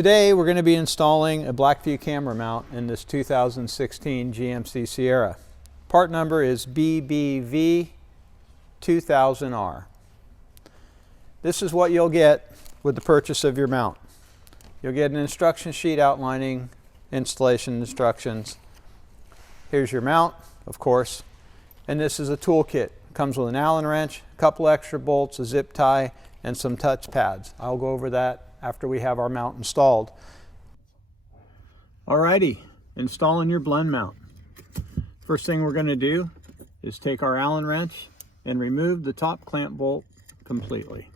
Today we're going to be installing a BlackVue camera mount in this 2016 GMC Sierra. Part number is BBV2000R. This is what you'll get with the purchase of your mount. You'll get an instruction sheet outlining installation instructions. Here's your mount, of course, and this is a toolkit. It comes with an Allen wrench, a couple extra bolts, a zip tie, and some touch pads. I'll go over that after we have our mount installed. Alrighty, installing your blend mount. First thing we're going to do is take our Allen wrench and remove the top clamp bolt completely.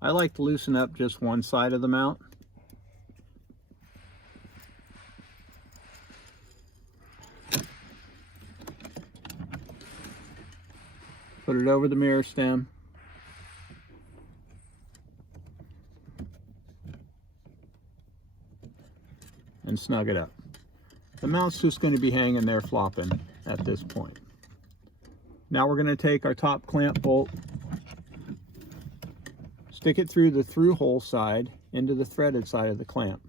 I like to loosen up just one side of the mount. Put it over the mirror stem. And snug it up. The mount's just going to be hanging there flopping at this point. Now we're going to take our top clamp bolt, stick it through the through hole side into the threaded side of the clamp.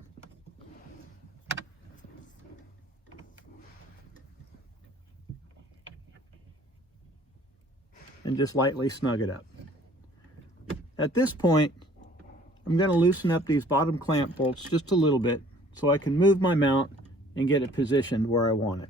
And just lightly snug it up. At this point, I'm going to loosen up these bottom clamp bolts just a little bit so I can move my mount and get it positioned where I want it.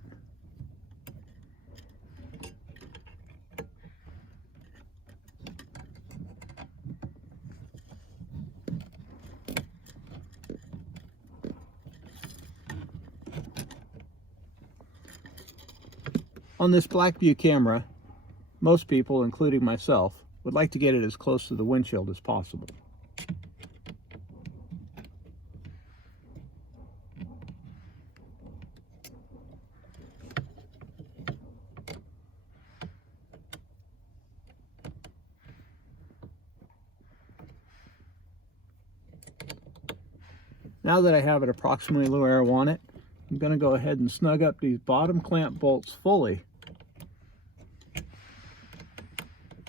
On this BlackVue camera, most people, including myself, would like to get it as close to the windshield as possible. Now that I have it approximately where I want it, I'm going to go ahead and snug up these bottom clamp bolts fully,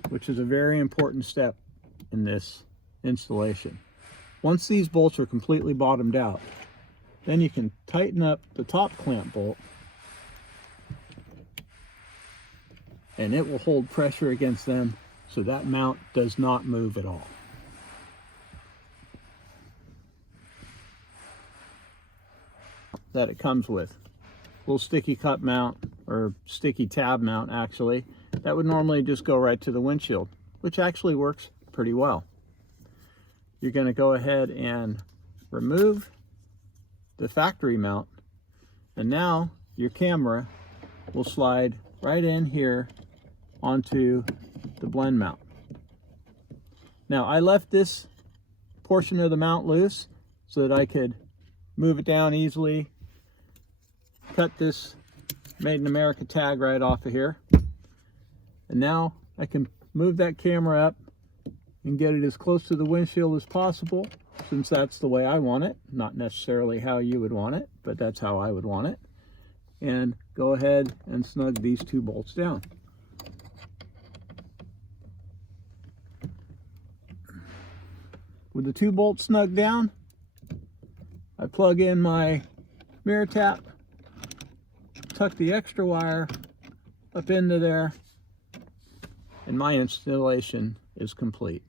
which is a very important step in this installation. Once these bolts are completely bottomed out, then you can tighten up the top clamp bolt and it will hold pressure against them so that mount does not move at all. That it comes with little sticky cup mount, or sticky tab mount actually, that would normally just go right to the windshield, which actually works pretty well. You're going to go ahead and remove the factory mount, and now your camera will slide right in here onto the blend mount. Now I left this portion of the mount loose so that I could move it down easily, cut this Made in America tag right off of here. And now I can move that camera up and get it as close to the windshield as possible, since that's the way I want it. Not necessarily how you would want it, but that's how I would want it. And go ahead and snug these two bolts down. With the two bolts snugged down, I plug in my mirror tap, tuck the extra wire up into there, and my installation is complete.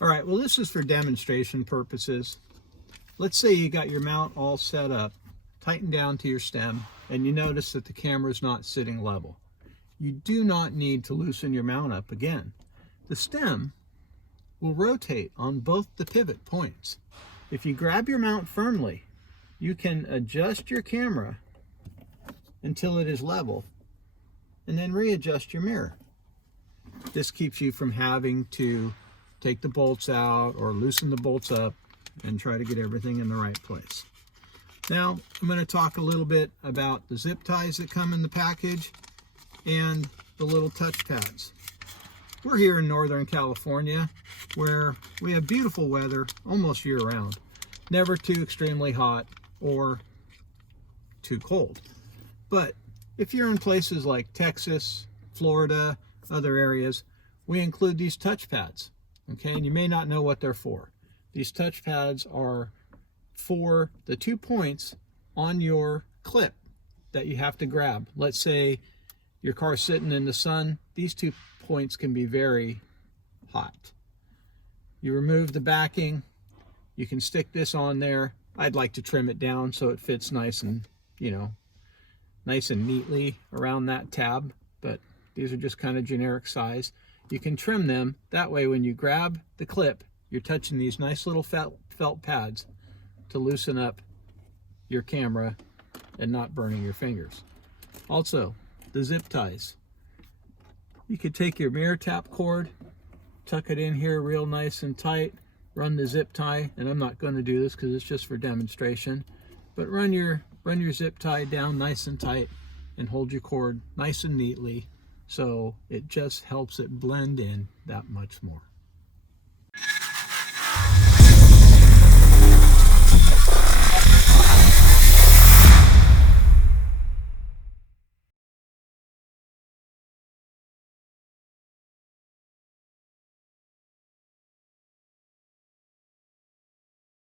All right, well, this is for demonstration purposes. Let's say you got your mount all set up, tightened down to your stem, and you notice that the camera is not sitting level. You do not need to loosen your mount up again. The stem will rotate on both the pivot points. If you grab your mount firmly, you can adjust your camera until it is level and then readjust your mirror. This keeps you from having to take the bolts out or loosen the bolts up and try to get everything in the right place. Now I'm going to talk a little bit about the zip ties that come in the package and the little touch pads. We're here in Northern California where we have beautiful weather almost year round. Never too extremely hot or too cold. But if you're in places like Texas, Florida, other areas we include these touch pads. Okay, and you may not know what they're for. These touch pads are for the 2 points on your clip that you have to grab. Let's say your car's sitting in the sun. These 2 points can be very hot. You remove the backing. You can stick this on there. I'd like to trim it down so it fits nice and, nice and neatly around that tab, but these are just kind of generic size. You can trim them. That way when you grab the clip, you're touching these nice little felt pads to loosen up your camera and not burning your fingers. Also, the zip ties. You could take your mirror tap cord, tuck it in here real nice and tight, run the zip tie, and I'm not going to do this because it's just for demonstration, but run your zip tie down nice and tight and hold your cord nice and neatly, so it just helps it blend in that much more.